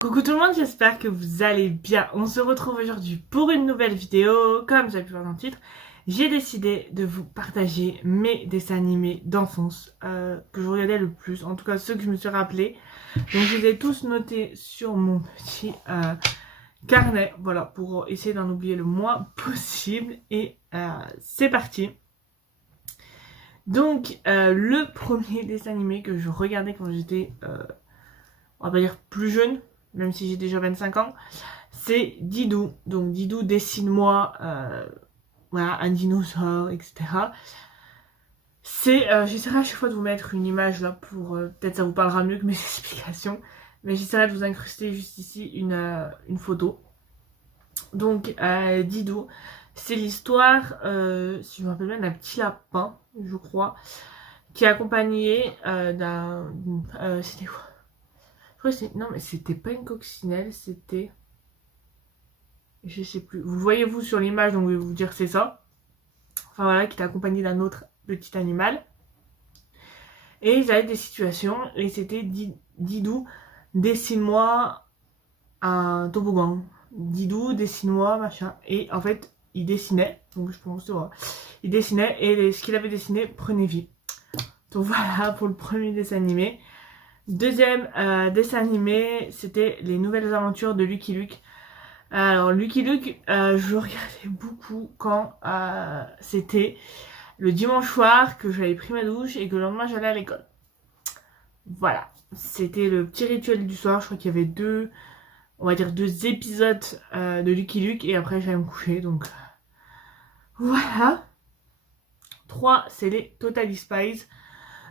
Coucou tout le monde, j'espère que vous allez bien. On se retrouve aujourd'hui pour une nouvelle vidéo. Comme vous avez pu voir dans le titre, j'ai décidé de vous partager mes dessins animés d'enfance que je regardais le plus, en tout cas ceux que je me suis rappelé. Donc je les ai tous notés sur mon petit carnet, voilà, pour essayer d'en oublier le moins possible. Et c'est parti. Donc le premier dessin animé que je regardais quand j'étais, on va pas dire plus jeune, même si j'ai déjà 25 ans, c'est Didou. Donc Didou, dessine-moi voilà, un dinosaure, etc. J'essaierai à chaque fois de vous mettre une image là pour, peut-être ça vous parlera mieux que mes explications, mais j'essaierai de vous incruster juste ici une photo. Donc Didou, c'est l'histoire, si je me rappelle bien, d'un petit lapin, je crois, qui est accompagné c'était quoi? Je crois que non mais c'était pas une coccinelle, c'était... Je sais plus. Vous voyez-vous sur l'image, donc je vais vous dire c'est ça. Enfin voilà, qui était accompagné d'un autre petit animal. Et ils avaient des situations, et c'était Didou, dessine-moi un toboggan. Didou, dessine-moi, machin. Et en fait, il dessinait, donc je pense, voilà. Il dessinait, et ce qu'il avait dessiné prenait vie. Donc voilà pour le premier dessin animé. Deuxième dessin animé, c'était les nouvelles aventures de Lucky Luke. Alors Lucky Luke, je regardais beaucoup quand c'était le dimanche soir que j'avais pris ma douche et que le lendemain j'allais à l'école. Voilà, c'était le petit rituel du soir. Je crois qu'il y avait on va dire deux épisodes de Lucky Luke et après j'allais me coucher. Donc voilà. 3, c'est les Totally Spies.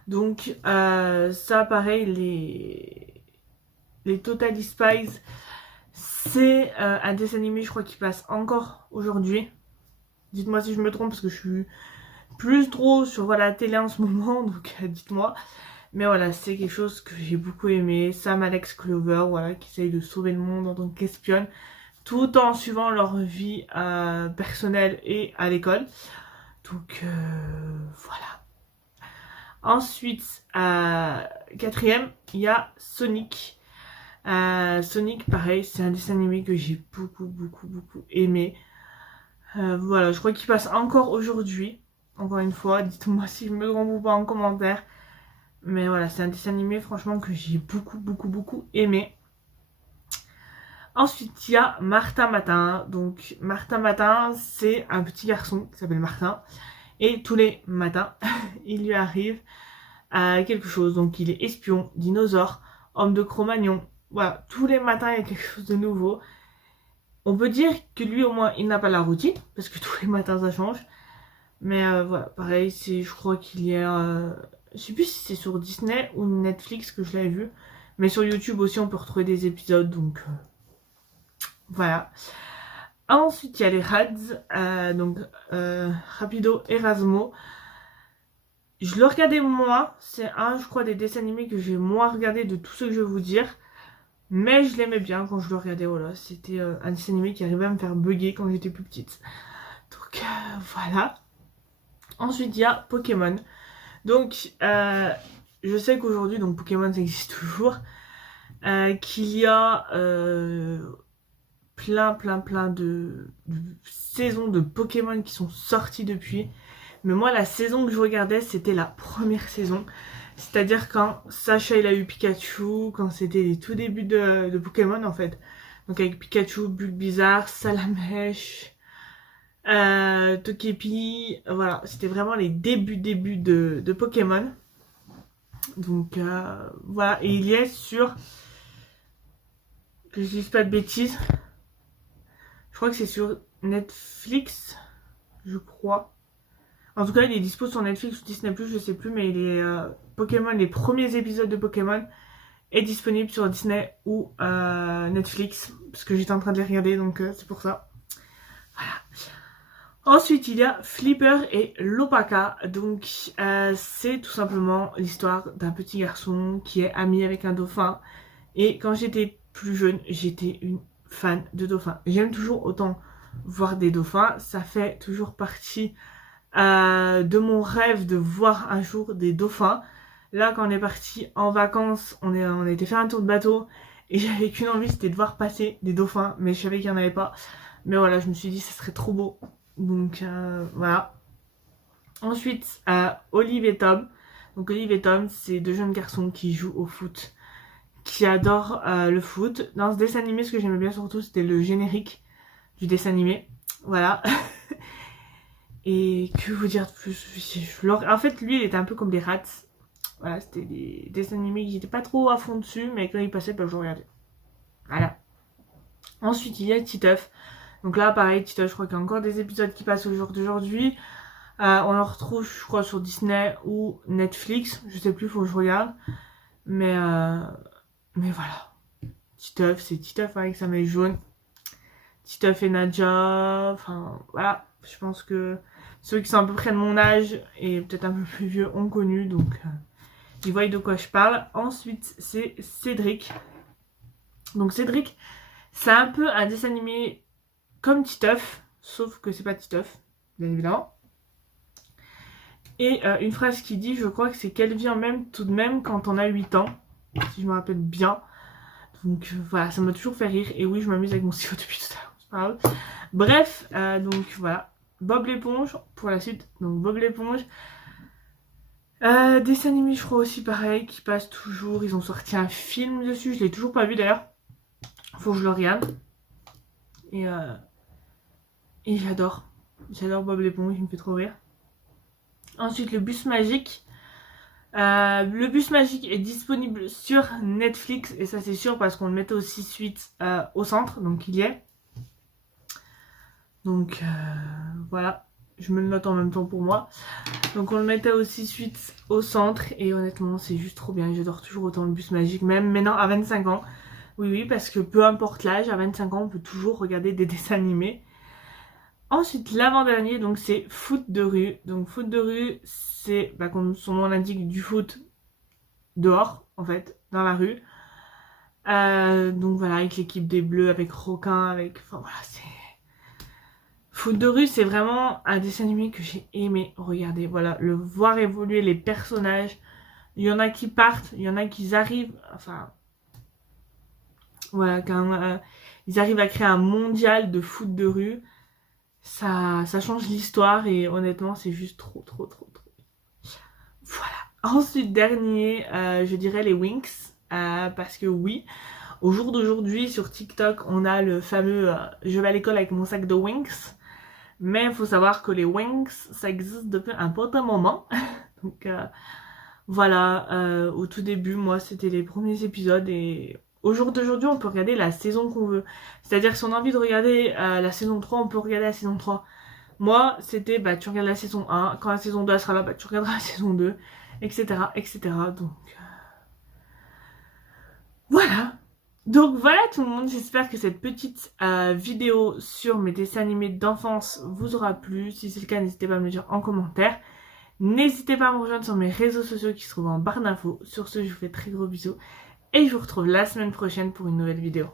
Donc ça pareil, les Totally Spies, c'est un dessin animé, je crois, qui passe encore aujourd'hui. Dites-moi si je me trompe parce que je suis plus trop sur la télé en ce moment, donc dites-moi. Mais voilà, c'est quelque chose que j'ai beaucoup aimé. Sam, Alex, Clover, voilà, qui essayent de sauver le monde en tant qu'espionne, tout en suivant leur vie personnelle et à l'école. Donc voilà. Ensuite, quatrième, il y a Sonic. Sonic, pareil, c'est un dessin animé que j'ai beaucoup aimé. Voilà, je crois qu'il passe encore aujourd'hui. Encore une fois, dites-moi si je me trompe ou pas en commentaire. Mais voilà, c'est un dessin animé franchement que j'ai beaucoup aimé. Ensuite, il y a Martin Matin. Donc Martin Matin, c'est un petit garçon qui s'appelle Martin. Et tous les matins, il lui arrive quelque chose. Donc il est espion, dinosaure, homme de Cro-Magnon. Voilà, tous les matins, il y a quelque chose de nouveau. On peut dire que lui, au moins, il n'a pas la routine, parce que tous les matins, ça change. Mais voilà, pareil, je crois qu'il y a... je sais plus si c'est sur Disney ou Netflix que je l'avais vu. Mais sur YouTube aussi, on peut retrouver des épisodes, donc... voilà. Ensuite, il y a les Rads, donc Rapido Erasmo. Je le regardais moins, c'est un, je crois, des dessins animés que j'ai moins regardé de tout ce que je vais vous dire. Mais je l'aimais bien quand je le regardais, voilà. C'était un dessin animé qui arrivait à me faire bugger quand j'étais plus petite. Donc voilà. Ensuite, il y a Pokémon. Donc, je sais qu'aujourd'hui, donc Pokémon, ça existe toujours. Qu'il y a plein de saisons de Pokémon qui sont sorties depuis. Mais moi, la saison que je regardais, c'était la première saison. C'est-à-dire quand Sacha il a eu Pikachu, quand c'était les tout débuts de Pokémon en fait. Donc avec Pikachu, Bulbizarre, Salamèche, Togepi, voilà, c'était vraiment les débuts de Pokémon. Donc voilà, et il y est sur, que je dise pas de bêtises, je crois que c'est sur Netflix, je crois. En tout cas, il est dispo sur Netflix ou Disney+, je sais plus, mais il est Pokémon, les premiers épisodes de Pokémon est disponible sur Disney ou Netflix, parce que j'étais en train de les regarder, donc c'est pour ça. Voilà. Ensuite, il y a Flipper et Lopaka. Donc, c'est tout simplement l'histoire d'un petit garçon qui est ami avec un dauphin. Et quand j'étais plus jeune, j'étais une fan de dauphins. J'aime toujours autant voir des dauphins. Ça fait toujours partie de mon rêve de voir un jour des dauphins. Là, quand on est parti en vacances, on a été faire un tour de bateau Et j'avais qu'une envie, c'était de voir passer des dauphins, mais je savais qu'il n'y en avait pas. Mais voilà, je me suis dit, ça serait trop beau. Donc voilà. Ensuite, Olive et Tom. Donc Olive et Tom, c'est deux jeunes garçons qui jouent au foot, qui adorent le foot. Dans ce dessin animé, ce que j'aimais bien surtout, c'était le générique du dessin animé. Voilà. Et que vous dire de plus? En fait, lui, il était un peu comme des rats. Voilà, c'était des dessins animés que j'étais pas trop à fond dessus, mais quand ils passaient, bah, je regardais. Voilà. Ensuite, il y a Titeuf. Donc là, pareil, Titeuf, je crois qu'il y a encore des épisodes qui passent au jour d'aujourd'hui. On en retrouve, je crois, sur Disney ou Netflix. Je sais plus, faut que je regarde. Mais voilà. Titeuf, c'est Titeuf avec sa mèche jaune. Titeuf et Nadja. Enfin, voilà. Je pense que ceux qui sont à peu près de mon âge et peut-être un peu plus vieux ont connu. Donc, ils voient de quoi je parle. Ensuite, c'est Cédric. Donc, Cédric, c'est un peu un dessin animé comme Titeuf. Sauf que c'est pas Titeuf, bien évidemment. Et une phrase qui dit, je crois que c'est qu'elle vient même tout de même quand on a 8 ans. Si je me rappelle bien. Donc voilà, ça m'a toujours fait rire. Et oui, je m'amuse avec mon stylo depuis tout à l'heure. C'est pas grave. Bref, donc voilà. Bob l'éponge pour la suite. Donc Bob l'éponge. Dessin animé, je crois aussi pareil, qui passe toujours. Ils ont sorti un film dessus. Je l'ai toujours pas vu d'ailleurs. Faut que je le regarde. Et j'adore. J'adore Bob l'éponge, il me fait trop rire. Ensuite, le bus magique. Le bus magique est disponible sur Netflix. Et ça, c'est sûr parce qu'on le mettait aussi suite au centre. Donc, il y est. Donc, voilà. Je me le note en même temps pour moi. Donc, on le mettait aussi suite au centre. Et honnêtement, c'est juste trop bien. J'adore toujours autant le bus magique. Même maintenant, à 25 ans. Oui, parce que peu importe l'âge, à 25 ans, on peut toujours regarder des dessins animés. Ensuite, l'avant-dernier, donc c'est foot de rue. Donc foot de rue, c'est, bah, comme son nom l'indique, du foot dehors, en fait, dans la rue. Donc voilà, avec l'équipe des Bleus, avec Roquin, avec... Enfin voilà, c'est... Foot de rue, c'est vraiment un dessin animé que j'ai aimé regarder. Voilà, le voir évoluer les personnages. Il y en a qui partent, il y en a qui arrivent... Enfin... Voilà, quand ils arrivent à créer un mondial de foot de rue... Ça change l'histoire et honnêtement c'est juste trop. Voilà. Ensuite dernier, je dirais les Winx. Parce que oui, au jour d'aujourd'hui sur TikTok on a le fameux je vais à l'école avec mon sac de Winx. Mais il faut savoir que les Winx ça existe depuis un bon moment. Donc voilà, au tout début moi c'était les premiers épisodes et... Au jour d'aujourd'hui, on peut regarder la saison qu'on veut. C'est-à-dire que si on a envie de regarder la saison 3, on peut regarder la saison 3. Moi, c'était, bah, tu regardes la saison 1. Quand la saison 2 sera là, bah, tu regarderas la saison 2. Etc. etc. Donc, voilà. Donc, voilà tout le monde. J'espère que cette petite vidéo sur mes dessins animés d'enfance vous aura plu. Si c'est le cas, n'hésitez pas à me le dire en commentaire. N'hésitez pas à me rejoindre sur mes réseaux sociaux qui se trouvent en barre d'infos. Sur ce, je vous fais très gros bisous. Et je vous retrouve la semaine prochaine pour une nouvelle vidéo.